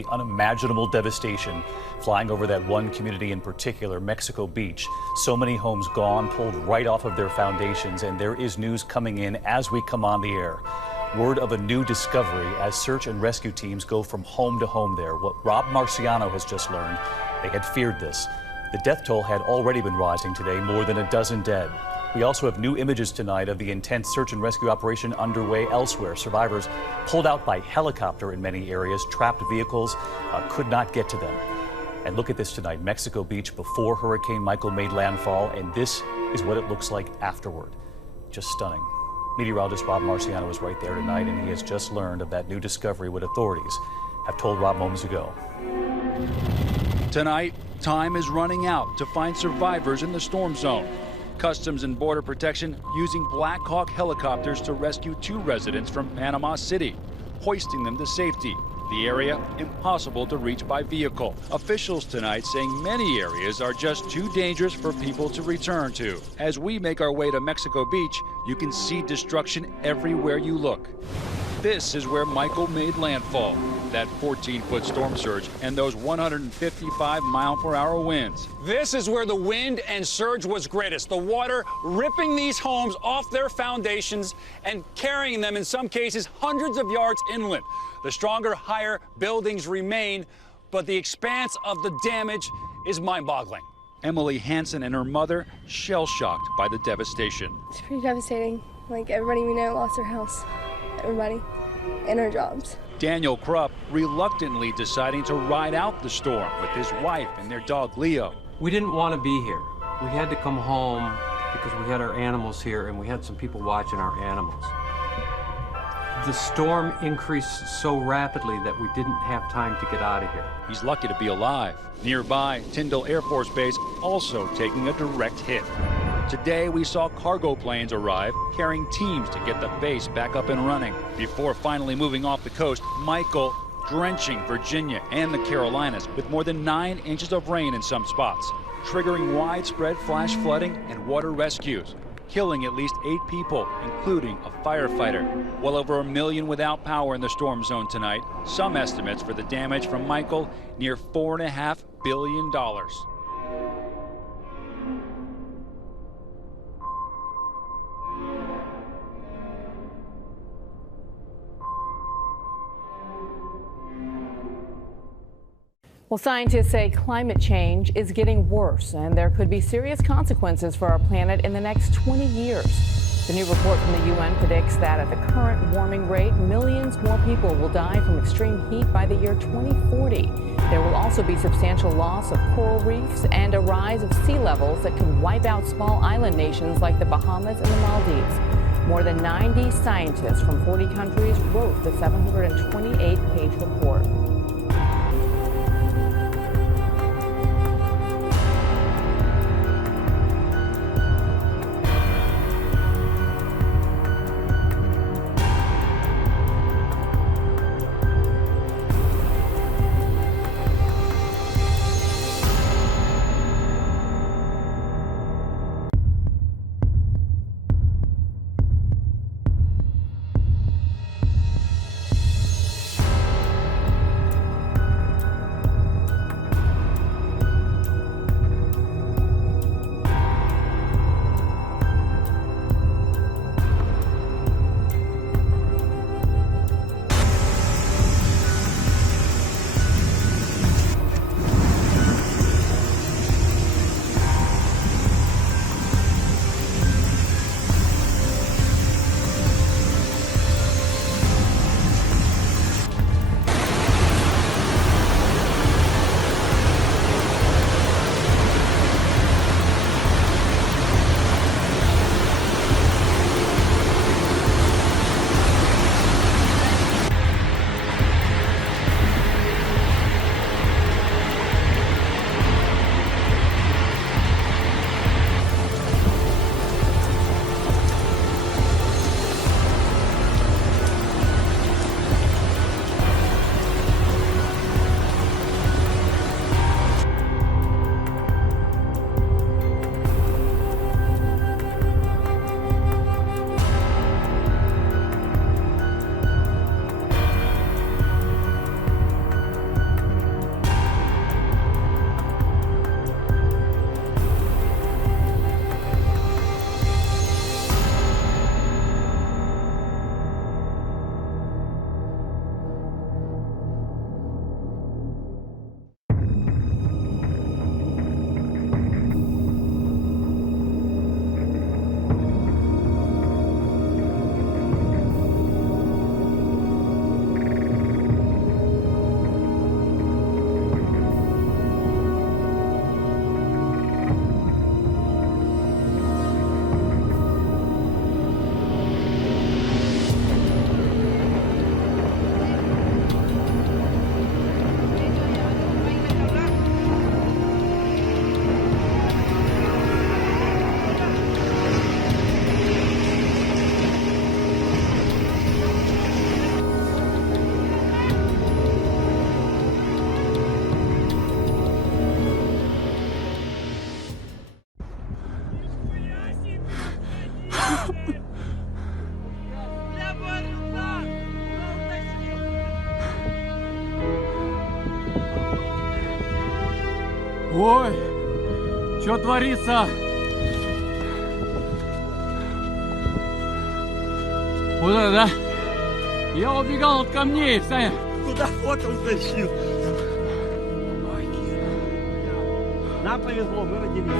the unimaginable devastation flying over that one community in particular, Mexico Beach. So many homes gone, pulled right off of their foundations, and there is news coming in as we come on the air. Word of a new discovery as search and rescue teams go from home to home there. What Rob Marciano has just learned, they had feared this. The death toll had already been rising today, more than a dozen dead. We also have new images tonight of the intense search and rescue operation underway elsewhere. Survivors pulled out by helicopter in many areas. Trapped vehicles could not get to them. And look at this tonight, Mexico Beach before Hurricane Michael made landfall, and this is what it looks like afterward. Just stunning. Meteorologist Rob Marciano is right there tonight, and he has just learned of that new discovery, what authorities have told Rob moments ago. Tonight, time is running out to find survivors in the storm zone. Customs and Border Protection using Black Hawk helicopters to rescue 2 residents from Panama City, hoisting them to safety. The area impossible to reach by vehicle. Officials tonight saying many areas are just too dangerous for people to return to. As we make our way to Mexico Beach, you can see destruction everywhere you look. This is where Michael made landfall. That 14-foot storm surge and those 155-mile-per-hour winds. This is where the wind and surge was greatest. The water ripping these homes off their foundations and carrying them, in some cases, hundreds of yards inland. The stronger, higher buildings remain, but the expanse of the damage is mind-boggling. Emily Hansen and her mother shell-shocked by the devastation. It's pretty devastating. Like, everybody we know lost their house. Everybody. And our jobs. Daniel Krupp reluctantly deciding to ride out the storm with his wife and their dog Leo. We didn't want to be here. We had to come home because we had our animals here and we had some people watching our animals. The storm increased so rapidly that we didn't have time to get out of here. He's lucky to be alive. Nearby, Tyndall Air Force Base also taking a direct hit. Today, we saw cargo planes arrive, carrying teams to get the base back up and running. Before finally moving off the coast, Michael drenching Virginia and the Carolinas with more than 9 inches of rain in some spots, triggering widespread flash flooding and water rescues, killing at least 8 people, including a firefighter. Well over 1 million without power in the storm zone tonight. Some estimates for the damage from Michael near $4.5 billion. Well, scientists say climate change is getting worse, and there could be serious consequences for our planet in the next 20 years. The new report from the UN predicts that at the current warming rate, millions more people will die from extreme heat by the year 2040. There will also be substantial loss of coral reefs and a rise of sea levels that could wipe out small island nations like the Bahamas and the Maldives. More than 90 scientists from 40 countries wrote the 728-page report. Ой, что творится? Вот это, да? Я убегал от камней, Саня. Куда фото утащил? Ой, Кира. Нам повезло, мы родились.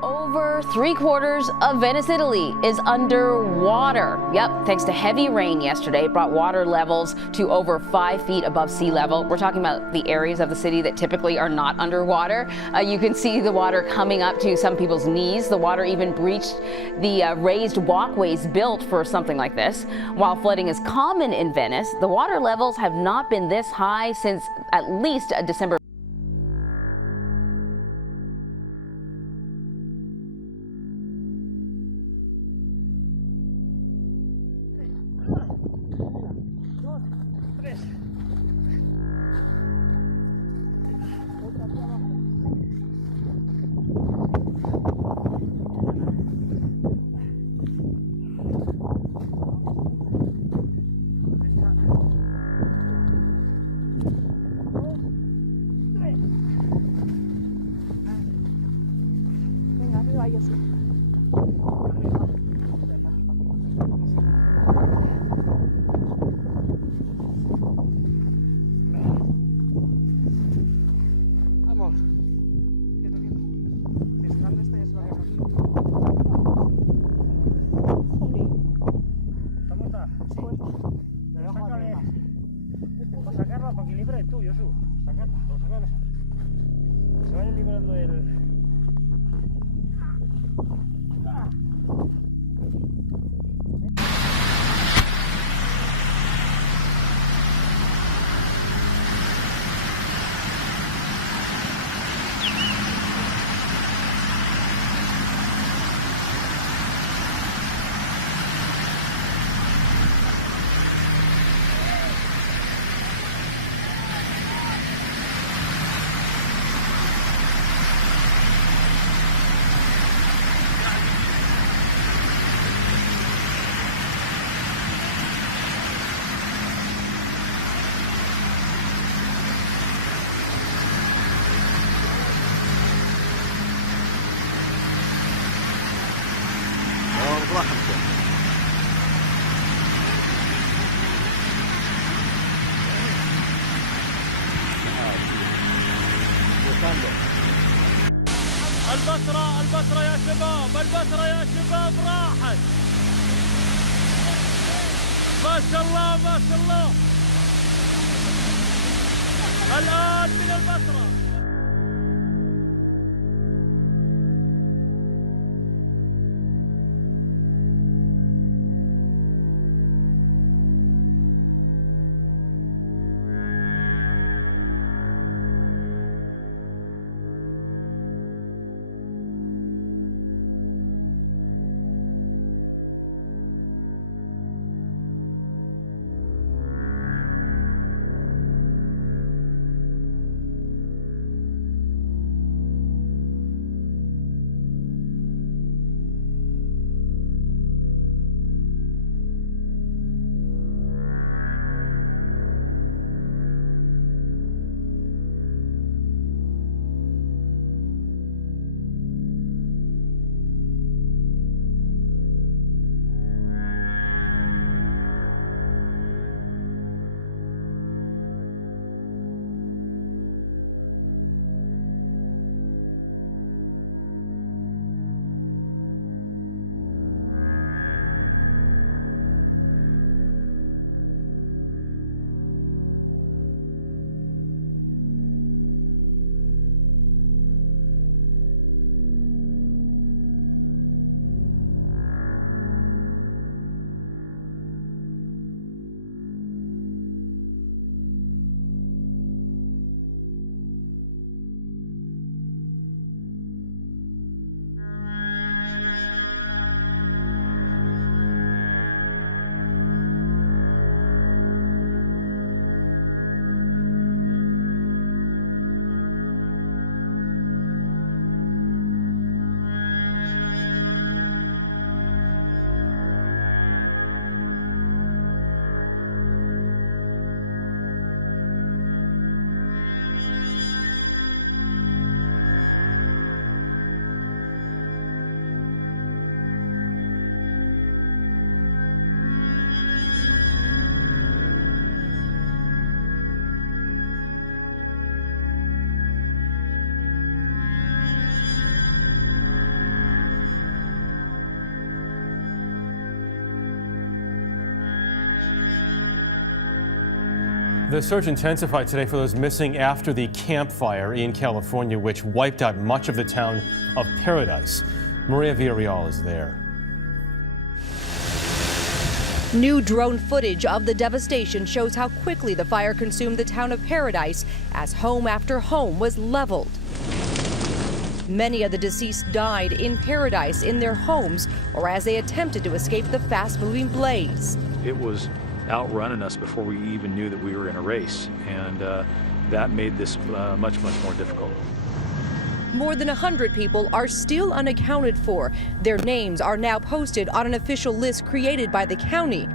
Over 3/4 of Venice, Italy is underwater. Yep, thanks to heavy rain yesterday, it brought water levels to over 5 feet above sea level. We're talking about the areas of the city that typically are not underwater. You can see the water coming up to some people's knees. The water even breached the raised walkways built for something like this. While flooding is common in Venice, the water levels have not been this high since at least December. estamos. Pescando esta ya se va a quedar. ¿Cómo está? Sí. Te dejo sácale. Para sacarla para que libre tú, Josu. Sacarla, sacarla. Se vaya librando el. البتراء يا شباب، البتراء يا شباب راحت. ما شاء الله ما شاء الله. الآن من البتراء. The search intensified today for those missing after the campfire in California, which wiped out much of the town of Paradise. Maria Villarreal is there. New drone footage of the devastation shows how quickly the fire consumed the town of Paradise as home after home was leveled. Many of the deceased died in Paradise in their homes or as they attempted to escape the fast-moving blaze. It was outrunning us before we even knew that we were in a race, and that made this much more difficult. More than 100 people are still unaccounted for. Their names are now posted on an official list created by the county.